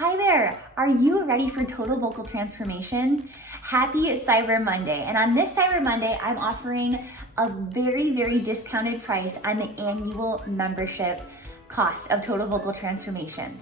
Hi there, are you ready for total vocal transformation? Happy Cyber Monday. And on this Cyber Monday, I'm offering a very discounted price on the annual membership cost of Total Vocal Transformation.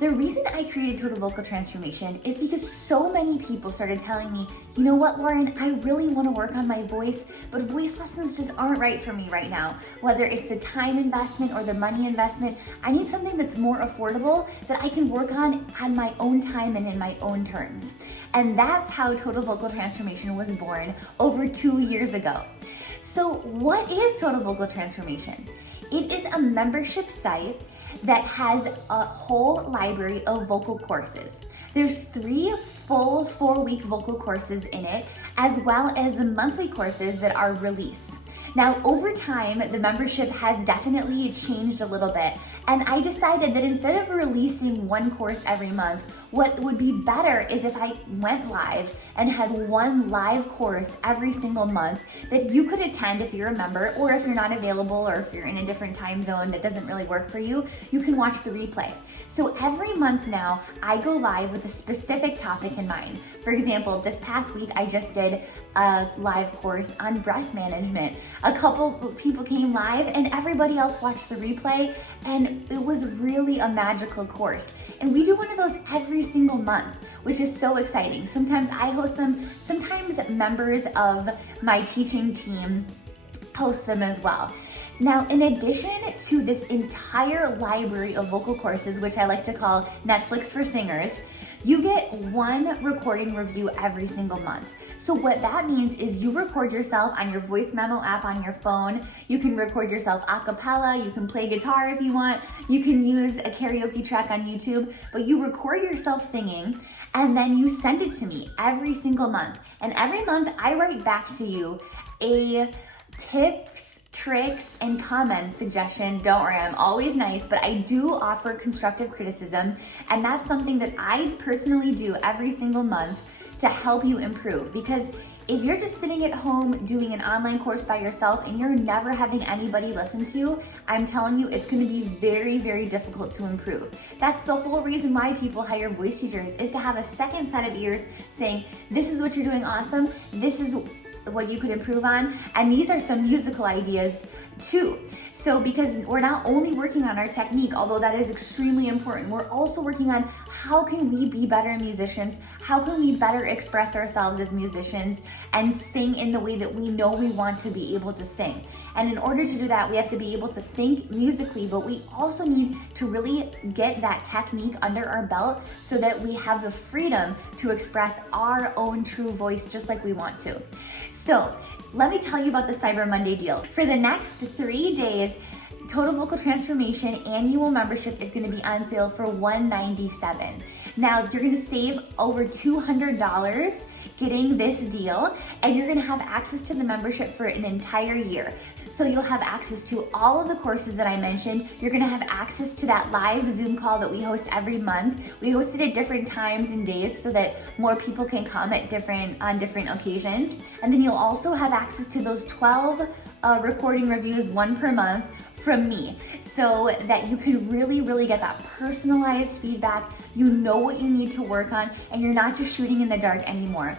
The reason I created Total Vocal Transformation is because so many people started telling me, you know what, Lauren, I really want to work on my voice, but voice lessons just aren't right for me right now. Whether it's the time investment or the money investment, I need something that's more affordable that I can work on my own time and in my own terms. And that's how Total Vocal Transformation was born over 2 years ago. So what is Total Vocal Transformation? It is a membership site that has a whole library of vocal courses. There's 3 full 4-week vocal courses in it, as well as the monthly courses that are released. Now, over time, the membership has definitely changed a little bit, and I decided that instead of releasing one course every month, what would be better is if I went live and had one live course every single month that you could attend if you're a member, or if you're not available, or if you're in a different time zone that doesn't really work for you, you can watch the replay. So every month now, I go live with a specific topic in mind. For example, this past week, I just did a live course on breath management. A couple people came live and everybody else watched the replay, and it was really a magical course. And we do one of those every single month, which is so exciting. Sometimes I host them, sometimes members of my teaching team host them as well. Now, in addition to this entire library of vocal courses, which I like to call Netflix for singers, you get one recording review every single month. So what that means is you record yourself on your voice memo app on your phone. You can record yourself a cappella, you can play guitar if you want, you can use a karaoke track on YouTube, but you record yourself singing and then you send it to me every single month. And every month I write back to you a tips, tricks, and comments suggestion. Don't worry, I'm always nice, but I do offer constructive criticism, and that's something that I personally do every single month to help you improve. Because if you're just sitting at home doing an online course by yourself and you're never having anybody listen to you, I'm telling you, it's gonna be very difficult to improve. That's the whole reason why people hire voice teachers, is to have a second set of ears saying, this is what you're doing awesome, this is what you could improve on, and these are some musical ideas too. So because we're not only working on our technique, although that is extremely important, we're also working on how can we be better musicians, how can we better express ourselves as musicians and sing in the way that we know we want to be able to sing. And in order to do that, we have to be able to think musically, but we also need to really get that technique under our belt so that we have the freedom to express our own true voice just like we want to. So let me tell you about the Cyber Monday deal. For the next 3 days, Total Vocal Transformation annual membership is going to be on sale for $197. Now, you're going to save over $200 getting this deal, and you're going to have access to the membership for an entire year. So you'll have access to all of the courses that I mentioned. You're going to have access to that live Zoom call that we host every month. We host it at different times and days so that more people can come at on different occasions. And then you'll also have access to those 12 recording reviews, one per month, from me, so that you can really get that personalized feedback. You know what you need to work on, and you're not just shooting in the dark anymore.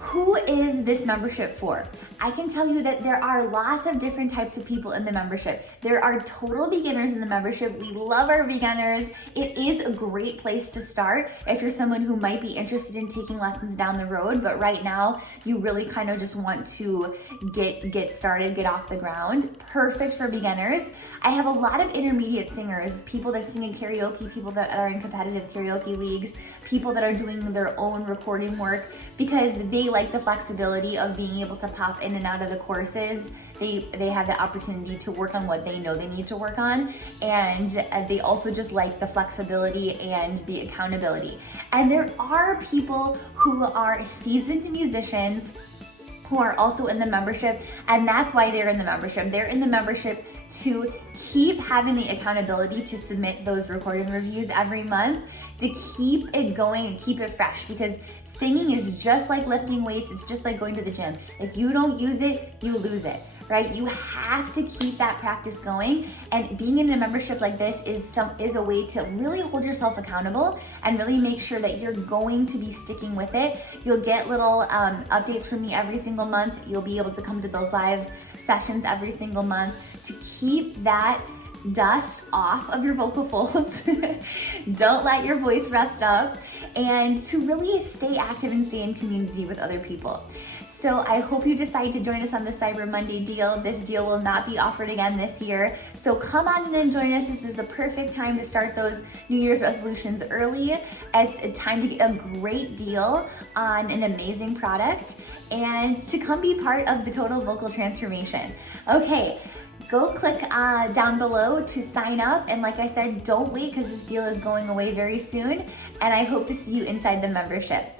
Who is this membership for? I can tell you that there are lots of different types of people in the membership. There are total beginners in the membership. We love our beginners. It is a great place to start if you're someone who might be interested in taking lessons down the road, but right now you really kind of just want to get started, get off the ground. Perfect for beginners. I have a lot of intermediate singers, people that sing in karaoke, people that are in competitive karaoke leagues, people that are doing their own recording work because they like the flexibility of being able to pop in and out of the courses. They have the opportunity to work on what they know they need to work on, and they also just like the flexibility and the accountability. And there are people who are seasoned musicians who are also in the membership, and that's why they're in the membership. They're in the membership to keep having the accountability to submit those recording reviews every month, to keep it going and keep it fresh, because singing is just like lifting weights. It's just like going to the gym. If you don't use it, you lose it. right? You have to keep that practice going, and being in a membership like this is a way to really hold yourself accountable and really make sure that you're going to be sticking with it. You'll get little updates from me every single month. You'll be able to come to those live sessions every single month to keep that dust off of your vocal folds. Don't let your voice rust up, and to really stay active and stay in community with other people. So I hope you decide to join us on the Cyber Monday deal. This deal will not be offered again this year. So come on in and join us. This is a perfect time to start those New Year's resolutions early. It's a time to get a great deal on an amazing product and to come be part of the total vocal transformation. Okay. Go click down below to sign up. And like I said, don't wait because this deal is going away very soon. And I hope to see you inside the membership.